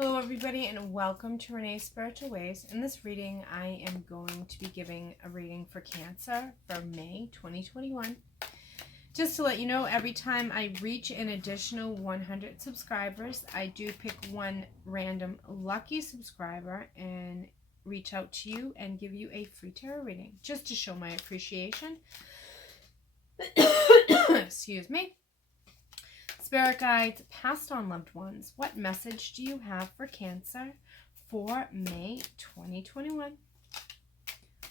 Hello everybody and welcome to Renee's Spiritual Ways. In this reading, I am going to be giving a reading for Cancer for May 2021. Just to let you know, every time I reach an additional 100 subscribers, I do pick one random lucky subscriber and reach out to you and give you a free tarot reading, just to show my appreciation. Excuse me. Spirit guides, passed on loved ones, what message do you have for Cancer for May 2021?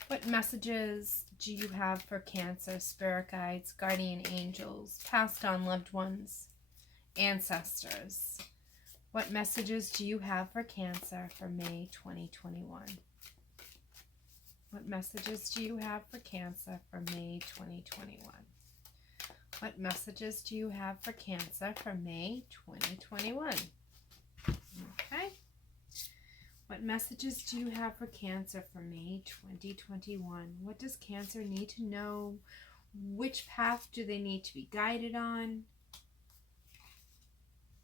What messages do you have for Cancer, spirit guides, guardian angels, passed on loved ones, ancestors? What messages do you have for Cancer for May 2021? What messages do you have for Cancer for May 2021? What messages do you have for Cancer for May 2021? Okay. What messages do you have for Cancer for May 2021? What does Cancer need to know? Which path do they need to be guided on?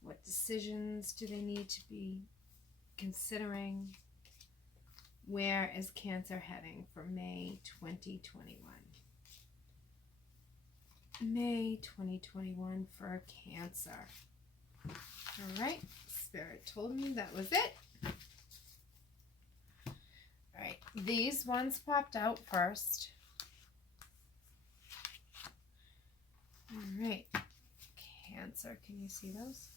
What decisions do they need to be considering? Where is Cancer heading for May 2021? May 2021 for Cancer. All right, Spirit told me that was it. All right, these ones popped out first. All right, Cancer, can you see those?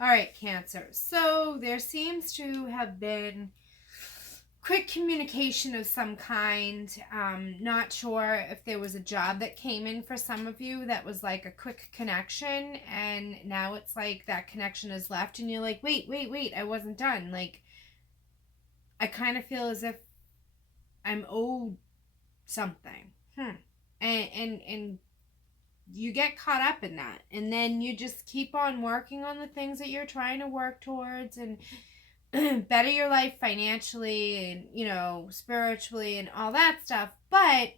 All right, Cancer. So there seems to have been quick communication of some kind. Not sure if there was a job that came in for some of you that was like a quick connection, and now it's like that connection is left and you're like, wait, I wasn't done. Like, I kind of feel as if I'm owed something. And you get caught up in that, and then you just keep on working on the things that you're trying to work towards and better your life financially and, you know, spiritually and all that stuff, but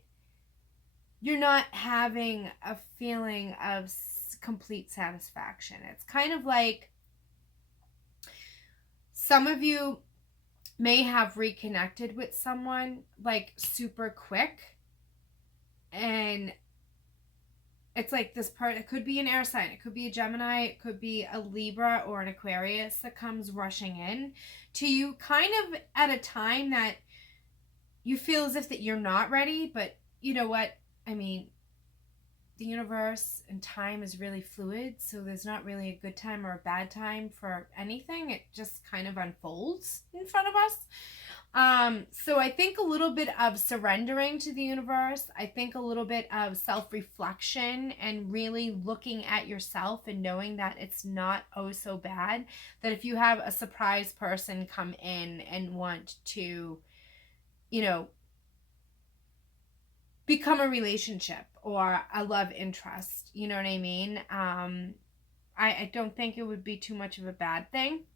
you're not having a feeling of complete satisfaction. It's kind of like some of you may have reconnected with someone like super quick, and it's like this part, it could be an air sign, it could be a Gemini, it could be a Libra or an Aquarius that comes rushing in to you kind of at a time that you feel as if that you're not ready, but you know what? I mean, the universe and time is really fluid, so there's not really a good time or a bad time for anything. It just kind of unfolds in front of us. So I think a little bit of surrendering to the universe. I think a little bit of self-reflection and really looking at yourself and knowing that it's not oh so bad. That if you have a surprise person come in and want to, you know, become a relationship or a love interest, you know what I mean? I don't think it would be too much of a bad thing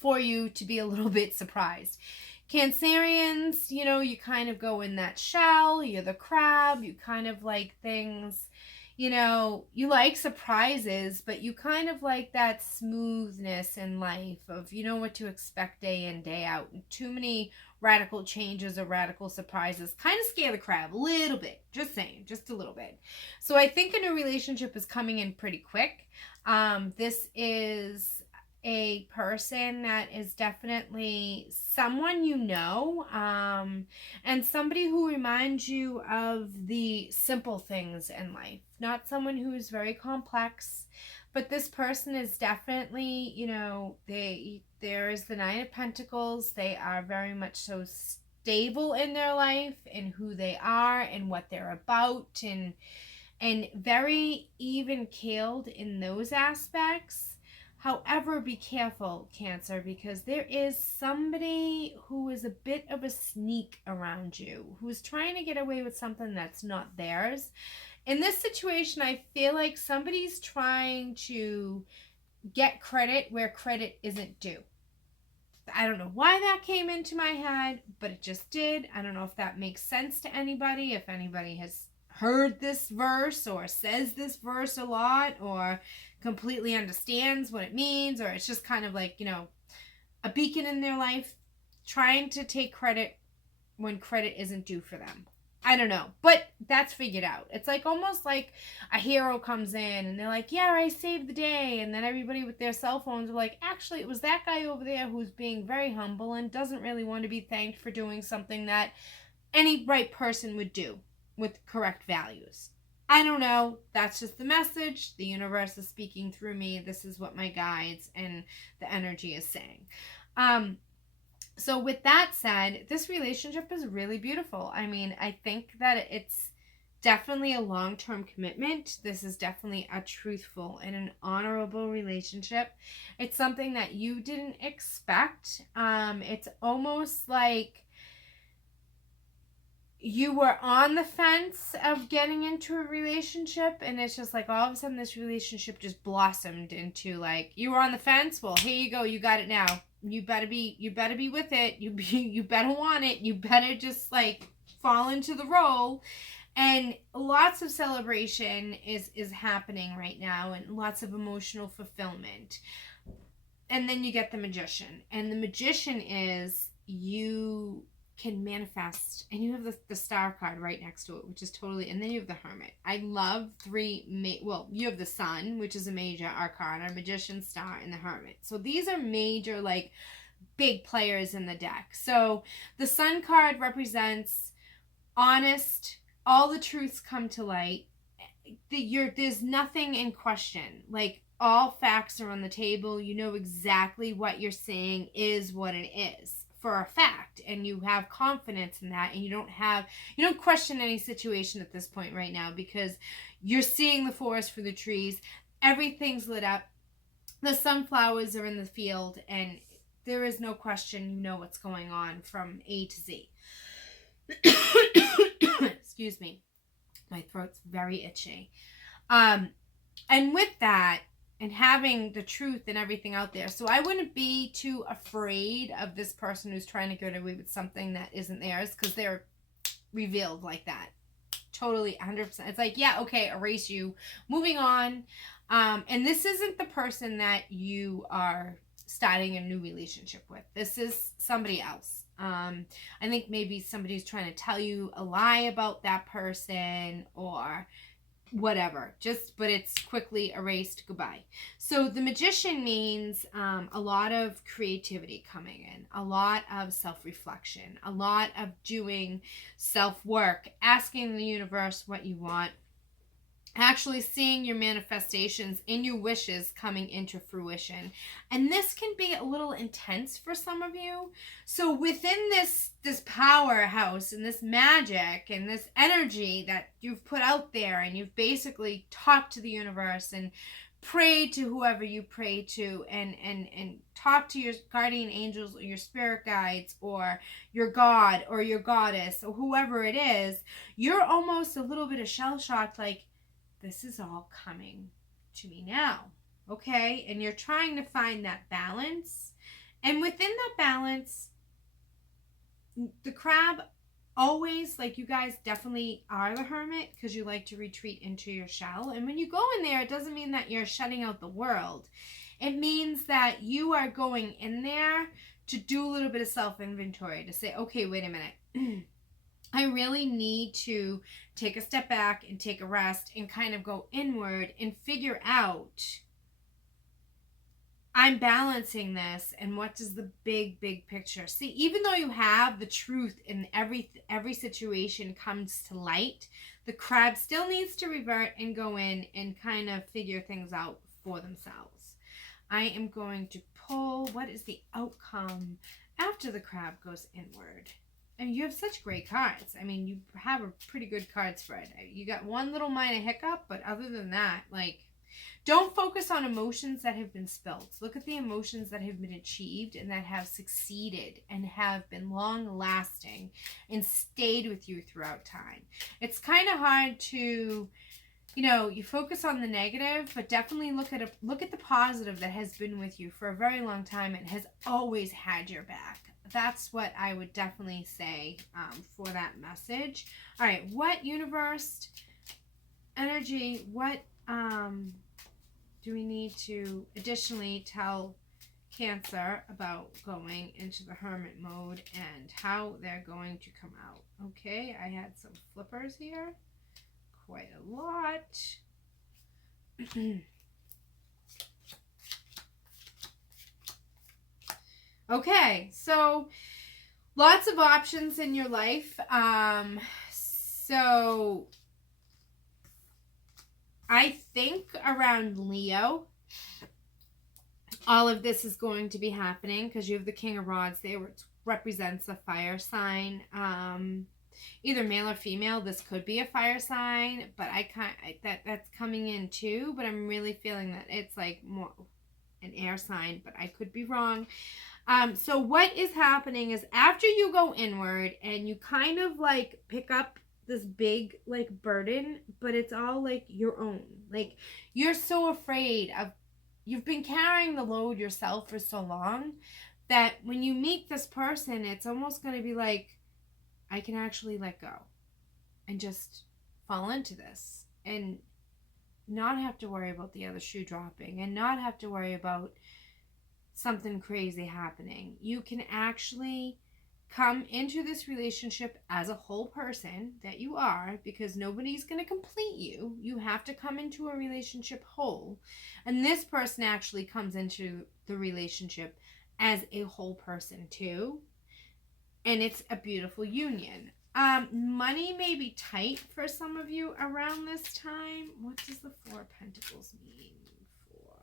for you to be a little bit surprised. Cancerians, you know, you kind of go in that shell, you're the crab, you kind of like things, you know, you like surprises, but you kind of like that smoothness in life of, you know, what to expect day in, day out. And too many radical changes or radical surprises kind of scare the crab a little bit, just saying, just a little bit. So I think a new relationship is coming in pretty quick. This is a person that is definitely someone you know, and somebody who reminds you of the simple things in life, not someone who is very complex, but this person is definitely, you know, there is the Nine of Pentacles. They are very much so stable in their life and who they are and what they're about, and very even keeled in those aspects. However, be careful, Cancer, because there is somebody who is a bit of a sneak around you, who's trying to get away with something that's not theirs. In this situation, I feel like somebody's trying to get credit where credit isn't due. I don't know why that came into my head, but it just did. I don't know if that makes sense to anybody, if anybody has heard this verse or says this verse a lot or completely understands what it means, or it's just kind of like, a beacon in their life trying to take credit when credit isn't due for them. I don't know, but that's figured out. It's like almost like a hero comes in and they're like, yeah, I saved the day. And then everybody with their cell phones are like, actually, it was that guy over there who's being very humble and doesn't really want to be thanked for doing something that any right person would do with correct values. I don't know. That's just the message. The universe is speaking through me. This is what my guides and the energy is saying. So with that said, this relationship is really beautiful. I mean, I think that it's definitely a long-term commitment. This is definitely a truthful and an honorable relationship. It's something that you didn't expect. It's almost like you were on the fence of getting into a relationship, and it's just like all of a sudden this relationship just blossomed into like, you were on the fence, well, here you go, you got it now. You better be with it. You better want it. You better just like fall into the role. And lots of celebration is happening right now, and lots of emotional fulfillment. And then you get the Magician, and the Magician is you can manifest, and you have the Star card right next to it, which is totally, and then you have the Hermit. I love you have the Sun, which is a major arcana, Magician, Star, and the Hermit. So these are major, like, big players in the deck. So the Sun card represents honest, all the truths come to light. There's nothing in question. Like, all facts are on the table. You know exactly what you're saying is what it is for a fact, and you have confidence in that, and you don't question any situation at this point right now, because you're seeing the forest for the trees. Everything's lit up. The sunflowers are in the field, and there is no question. You know what's going on from A to Z. Excuse me. My throat's very itchy. And with that, and having the truth and everything out there. So I wouldn't be too afraid of this person who's trying to get away with something that isn't theirs, because they're revealed like that. Totally, 100%. It's like, yeah, okay, erase you. Moving on. And this isn't the person that you are starting a new relationship with. This is somebody else. I think maybe somebody's trying to tell you a lie about that person, or whatever, but it's quickly erased. Goodbye. So the Magician means a lot of creativity coming in, a lot of self-reflection, a lot of doing self-work, asking the universe what you want, actually seeing your manifestations and your wishes coming into fruition. And this can be a little intense for some of you. So within this powerhouse and this magic and this energy that you've put out there, and you've basically talked to the universe and prayed to whoever you pray to, and talk to your guardian angels or your spirit guides or your god or your goddess or whoever it is, you're almost a little bit of shell-shocked, like, this is all coming to me now, okay? And you're trying to find that balance. And within that balance, the crab always, like, you guys definitely are the hermit, because you like to retreat into your shell. And when you go in there, it doesn't mean that you're shutting out the world. It means that you are going in there to do a little bit of self-inventory, to say, okay, wait a minute. I really need to take a step back and take a rest and kind of go inward and figure out, I'm balancing this, and what does the big picture see? Even though you have the truth in every situation comes to light, the crab still needs to revert and go in and kind of figure things out for themselves. I am going to pull, what is the outcome after the crab goes inward? And you have such great cards. I mean, you have a pretty good card spread. You got one little minor hiccup, but other than that, like, don't focus on emotions that have been spilled. Look at the emotions that have been achieved and that have succeeded and have been long-lasting and stayed with you throughout time. It's kind of hard to you focus on the negative, but definitely look at the positive that has been with you for a very long time and has always had your back. That's what I would definitely say for that message. All right, what universe energy, what do we need to additionally tell Cancer about going into the hermit mode and how they're going to come out? Okay, I had some flippers here. Quite a lot. Okay, so lots of options in your life. So I think around Leo, all of this is going to be happening because you have the King of Rods there, which represents a fire sign. Either male or female. This could be a fire sign, but that's coming in too. But I'm really feeling that it's like more an air sign, but I could be wrong. So what is happening is after you go inward and you kind of like pick up this big like burden, but it's all like your own. Like you're so afraid of, you've been carrying the load yourself for so long that when you meet this person, it's almost going to be like, I can actually let go and just fall into this and not have to worry about the other shoe dropping and not have to worry about something crazy happening. You can actually come into this relationship as a whole person that you are, because nobody's going to complete you. You have to come into a relationship whole. And this person actually comes into the relationship as a whole person too. And it's a beautiful union. Money may be tight for some of you around this time. What does the Four of Pentacles mean for?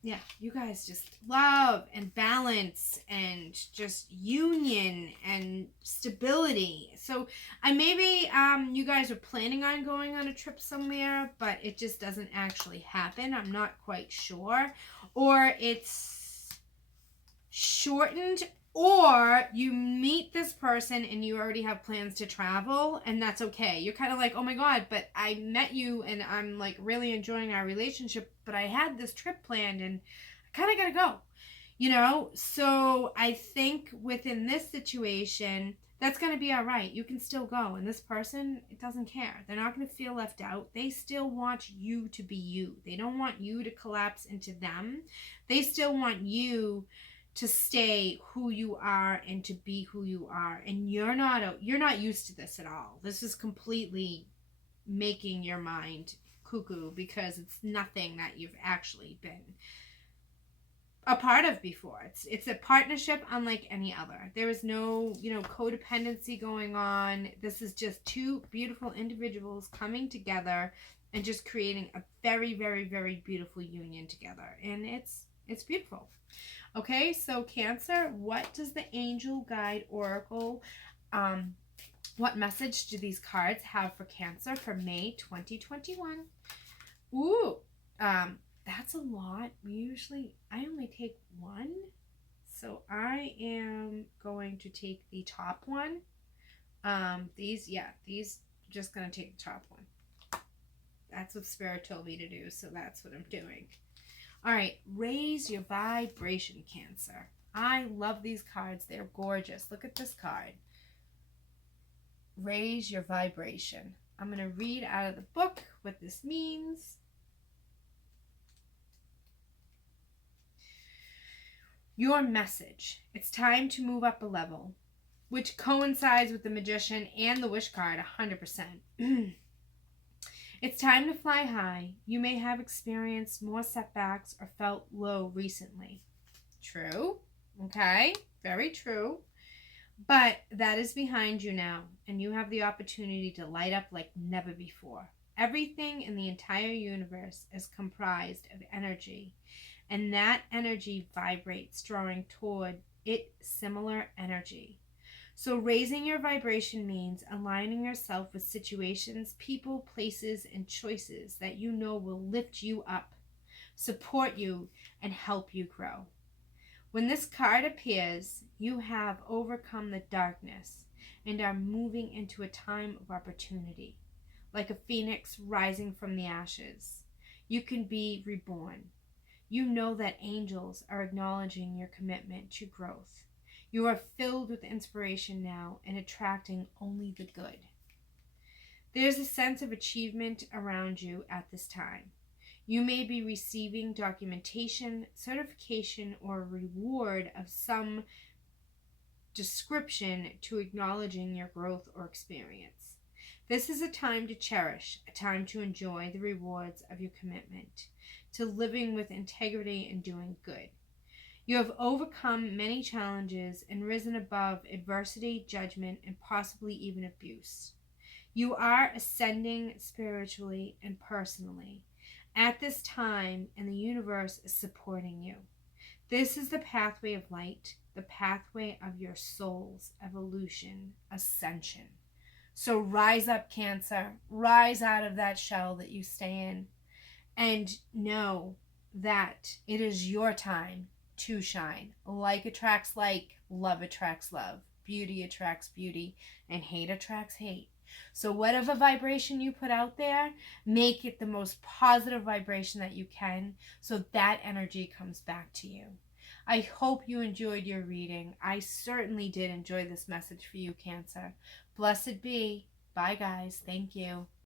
Yeah, you guys just love and balance and just union and stability. So maybe you guys are planning on going on a trip somewhere, but it just doesn't actually happen. I'm not quite sure. Or it's shortened, or you meet this person and you already have plans to travel, and that's okay. You're kind of like, oh my god, but I met you and I'm like really enjoying our relationship, but I had this trip planned and I kind of gotta go, so I think within this situation that's going to be all right. You can still go, and this person, it doesn't care. They're not going to feel left out. They still want you to be you. They don't want you to collapse into them. They still want you to stay who you are and to be who you are. And you're not used to this at all. This is completely making your mind cuckoo because it's nothing that you've actually been a part of before. It's a partnership unlike any other. There is no, codependency going on. This is just two beautiful individuals coming together and just creating a very, very, very beautiful union together. And it's beautiful. Okay, so Cancer, what does the Angel Guide Oracle, what message do these cards have for Cancer for May 2021? Ooh, that's a lot. I only take one. So I am going to take the top one. These just going to take the top one. That's what Spirit told me to do, so that's what I'm doing. All right, raise your vibration, Cancer. I love these cards. They're gorgeous. Look at this card. Raise your vibration. I'm going to read out of the book what this means. Your message. It's time to move up a level, which coincides with the Magician and the Wish card 100%. It's time to fly high. You may have experienced more setbacks or felt low recently. True. Okay. Very true. But that is behind you now, and you have the opportunity to light up like never before. Everything in the entire universe is comprised of energy, and that energy vibrates, drawing toward it similar energy. So raising your vibration means aligning yourself with situations, people, places, and choices that you know will lift you up, support you, and help you grow. When this card appears, you have overcome the darkness and are moving into a time of opportunity. Like a phoenix rising from the ashes, you can be reborn. You know that angels are acknowledging your commitment to growth. You are filled with inspiration now and attracting only the good. There's a sense of achievement around you at this time. You may be receiving documentation, certification, or reward of some description to acknowledging your growth or experience. This is a time to cherish, a time to enjoy the rewards of your commitment to living with integrity and doing good. You have overcome many challenges and risen above adversity, judgment, and possibly even abuse. You are ascending spiritually and personally at this time, and the universe is supporting you. This is the pathway of light, the pathway of your soul's evolution, ascension. So rise up, Cancer. Rise out of that shell that you stay in and know that it is your time to shine. Like attracts like, love attracts love, beauty attracts beauty, and hate attracts hate. So whatever vibration you put out there, make it the most positive vibration that you can so that energy comes back to you. I hope you enjoyed your reading. I certainly did enjoy this message for you, Cancer. Blessed be. Bye, guys. Thank you.